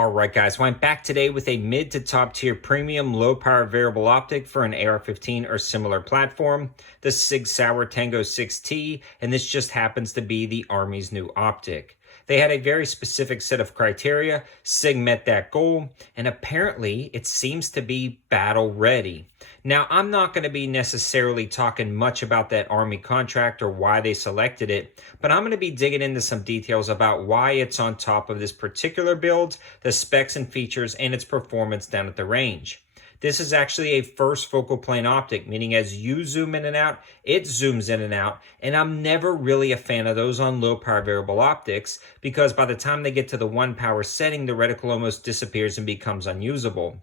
Alright guys, well I'm back today with a mid to top tier premium low power variable optic for an AR-15 or similar platform, the Sig Sauer TANGO6T, and this just happens to be the Army's new optic. They had a very specific set of criteria, Sig met that goal, and apparently it seems to be battle ready. Now, I'm not going to be necessarily talking much about that Army contract or why they selected it, but I'm going to be digging into some details about why it's on top of this particular build, the specs and features, and its performance down at the range. This is actually a first focal plane optic, meaning as you zoom in and out, it zooms in and out, and I'm never really a fan of those on low power variable optics because by the time they get to the 1 power setting, the reticle almost disappears and becomes unusable.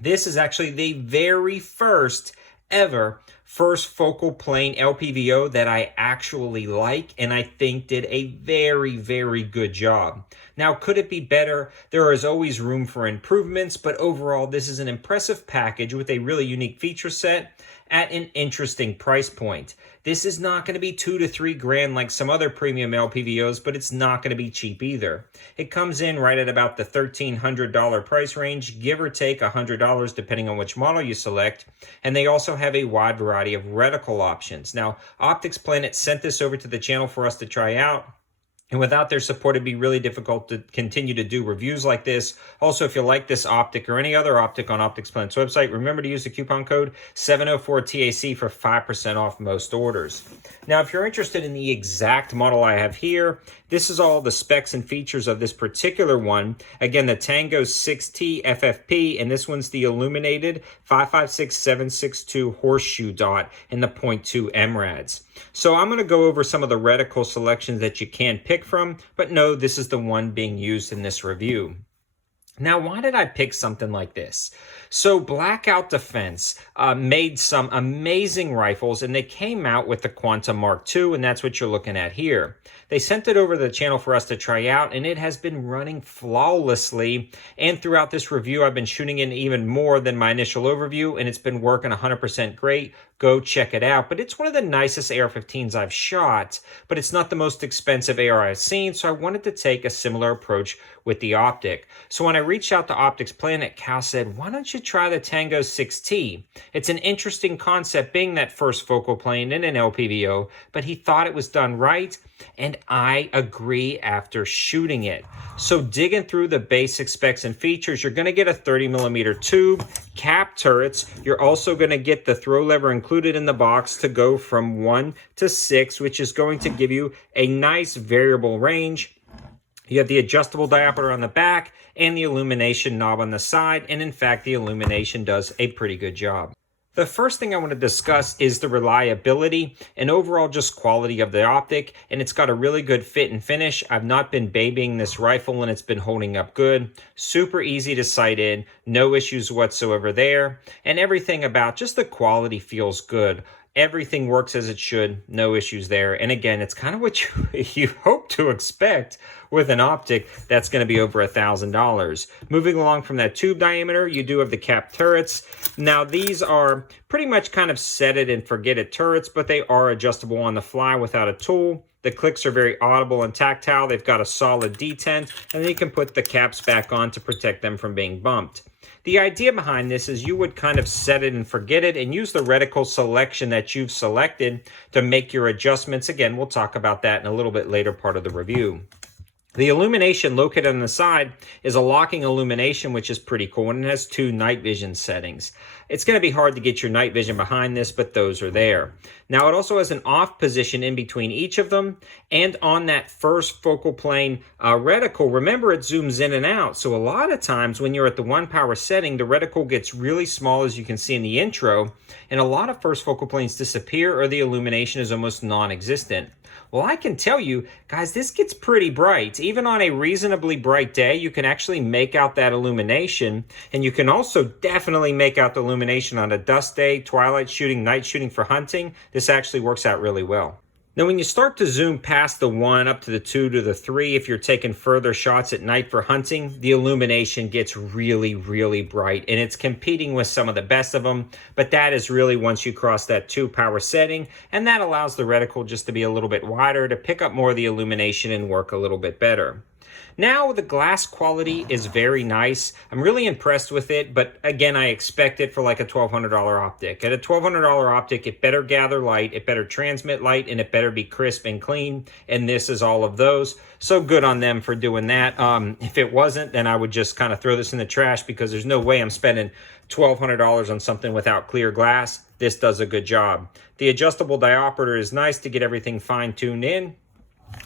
This is actually the very first ever first focal plane LPVO that I actually like and I think did a very, very good job. Now, could it be better? There is always room for improvements, but overall, this is an impressive package with a really unique feature set at an interesting price point. This is not going to be $2 to $3 grand like some other premium LPVOs, but it's not going to be cheap either. It comes in right at about the $1,300 price range, give or take $100 depending on which model you select, and they also have a wide variety of reticle options. Now, Optics Planet sent this over to the channel for us to try out. And without their support, it'd be really difficult to continue to do reviews like this. Also, if you like this optic or any other optic on Optics Planet's website, remember to use the coupon code 704TAC for 5% off most orders. Now, if you're interested in the exact model I have here, this is all the specs and features of this particular one. Again, the TANGO6T FFP, and this one's the illuminated 556762 horseshoe dot and the 0.2 MRADs. So I'm going to go over some of the reticle selections that you can pick from, but no, this is the one being used in this review. Now, why did I pick something like this? So Blackout Defense made some amazing rifles, and they came out with the Quantum Mark II, and that's what you're looking at here. They sent it over to the channel for us to try out, and it has been running flawlessly. And throughout this review, I've been shooting in even more than my initial overview, and it's been working 100% great. Go check it out. But it's one of the nicest AR-15s I've shot, but it's not the most expensive AR I've seen, so I wanted to take a similar approach with the optic. So when I reached out to Optics Planet, Cal said, why don't you try the TANGO6T? It's an interesting concept being that first focal plane in an LPVO, but he thought it was done right, and I agree after shooting it. So digging through the basic specs and features, you're going to get a 30mm tube, cap turrets. You're also going to get the throw lever included in the box to go from 1 to 6, which is going to give you a nice variable range. You have the adjustable diopter on the back and the illumination knob on the side, and in fact, the illumination does a pretty good job. The first thing I want to discuss is the reliability and overall just quality of the optic, and it's got a really good fit and finish. I've not been babying this rifle and it's been holding up good. Super easy to sight in, no issues whatsoever there, and everything about just the quality feels good. Everything works as it should, no issues there. And again, it's kind of what you hope to expect with an optic that's going to be over $1,000. Moving along from that tube diameter, you do have the cap turrets. Now, these are pretty much kind of set it and forget it turrets, but they are adjustable on the fly without a tool. The clicks are very audible and tactile. They've got a solid detent, and then you can put the caps back on to protect them from being bumped. The idea behind this is you would kind of set it and forget it and use the reticle selection that you've selected to make your adjustments. Again, we'll talk about that in a little bit later part of the review. The illumination located on the side is a locking illumination, which is pretty cool, and it has 2 night vision settings. It's going to be hard to get your night vision behind this, but those are there. Now, it also has an off position in between each of them, and on that first focal plane reticle, remember it zooms in and out, so a lot of times when you're at the 1 power setting, the reticle gets really small, as you can see in the intro, and a lot of first focal planes disappear or the illumination is almost non-existent. Well, I can tell you, guys, this gets pretty bright. Even on a reasonably bright day, you can actually make out that illumination, and you can also definitely make out the illumination on a dust day, twilight shooting, night shooting for hunting. This actually works out really well. Now, when you start to zoom past the 1 up to the 2 to the 3, if you're taking further shots at night for hunting, the illumination gets really, really bright, and it's competing with some of the best of them, but that is really once you cross that 2 power setting, and that allows the reticle just to be a little bit wider to pick up more of the illumination and work a little bit better. Now the glass quality is very nice. I'm really impressed with it, but again, I expect it for like a $1,200 optic. At a $1,200 optic, it better gather light, it better transmit light, and it better be crisp and clean, and this is all of those. So good on them for doing that. If it wasn't, then I would just kind of throw this in the trash because there's no way I'm spending $1,200 on something without clear glass. This does a good job. The adjustable diopter is nice to get everything fine-tuned in.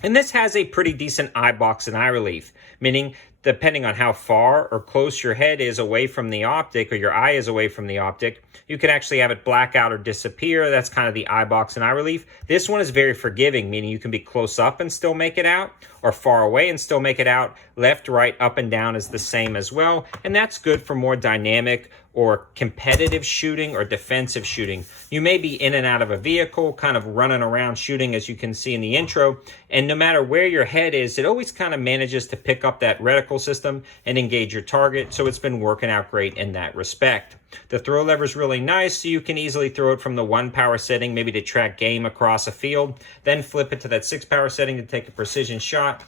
And this has a pretty decent eye box and eye relief, meaning depending on how far or close your head is away from the optic or your eye is away from the optic, you can actually have it black out or disappear. That's kind of the eye box and eye relief. This one is very forgiving, meaning you can be close up and still make it out, or far away and still make it out. Left, right, up, and down is the same as well. And that's good for more dynamic or competitive shooting or defensive shooting. You may be in and out of a vehicle, kind of running around shooting, as you can see in the intro, and no matter where your head is, it always kind of manages to pick up that reticle system and engage your target, so it's been working out great in that respect. The throw lever is really nice, so you can easily throw it from the 1 power setting, maybe to track game across a field, then flip it to that 6 power setting to take a precision shot,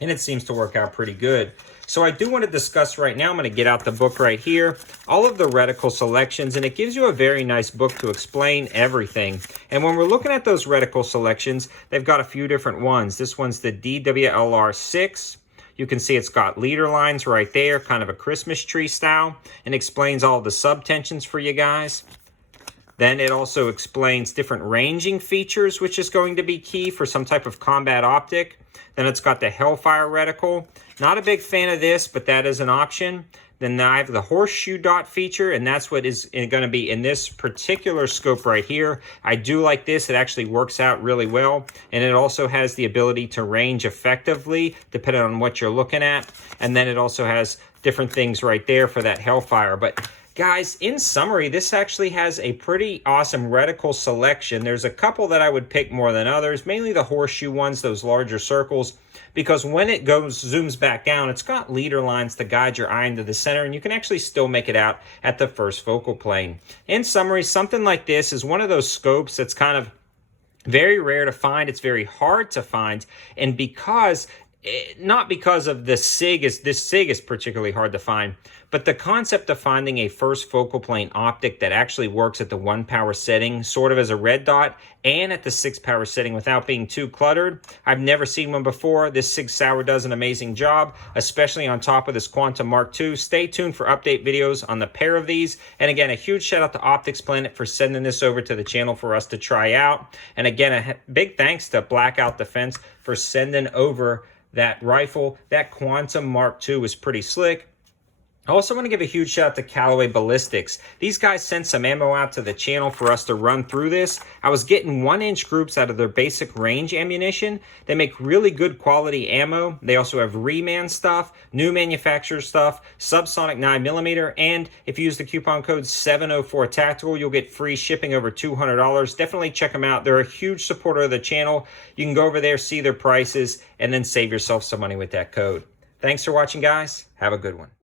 and it seems to work out pretty good. So I do want to discuss right now, I'm going to get out the book right here, all of the reticle selections, and it gives you a very nice book to explain everything. And when we're looking at those reticle selections, they've got a few different ones. This one's the DWLR6. You can see it's got leader lines right there, kind of a Christmas tree style, and explains all the subtensions for you guys. Then it also explains different ranging features, which is going to be key for some type of combat optic. Then it's got the Hellfire reticle. Not a big fan of this, but that is an option. Then I have the horseshoe dot feature, and that's what is going to be in this particular scope right here. I do like this. It actually works out really well, and it also has the ability to range effectively depending on what you're looking at. And then it also has different things right there for that Hellfire. But guys, in summary, this actually has a pretty awesome reticle selection. There's a couple that I would pick more than others, mainly the horseshoe ones, those larger circles, because when it zooms back down, it's got leader lines to guide your eye into the center, and you can actually still make it out at the first focal plane. In summary, something like this is one of those scopes that's kind of very rare to find. It's very hard to find, and not because of this Sig is particularly hard to find, but the concept of finding a first focal plane optic that actually works at the 1 power setting, sort of as a red dot, and at the 6 power setting without being too cluttered. I've never seen one before. This Sig Sauer does an amazing job, especially on top of this Quantum Mark II. Stay tuned for update videos on the pair of these. And again, a huge shout out to Optics Planet for sending this over to the channel for us to try out. And again, a big thanks to Blackout Defense for sending over that rifle. That Quantum Mark II is pretty slick. I also want to give a huge shout out to Callaway Ballistics. These guys sent some ammo out to the channel for us to run through this. I was getting 1-inch groups out of their basic range ammunition. They make really good quality ammo. They also have reman stuff, new manufacturer stuff, subsonic 9mm, and if you use the coupon code 704TACTICAL, you'll get free shipping over $200. Definitely check them out. They're a huge supporter of the channel. You can go over there, see their prices, and then save yourself some money with that code. Thanks for watching, guys. Have a good one.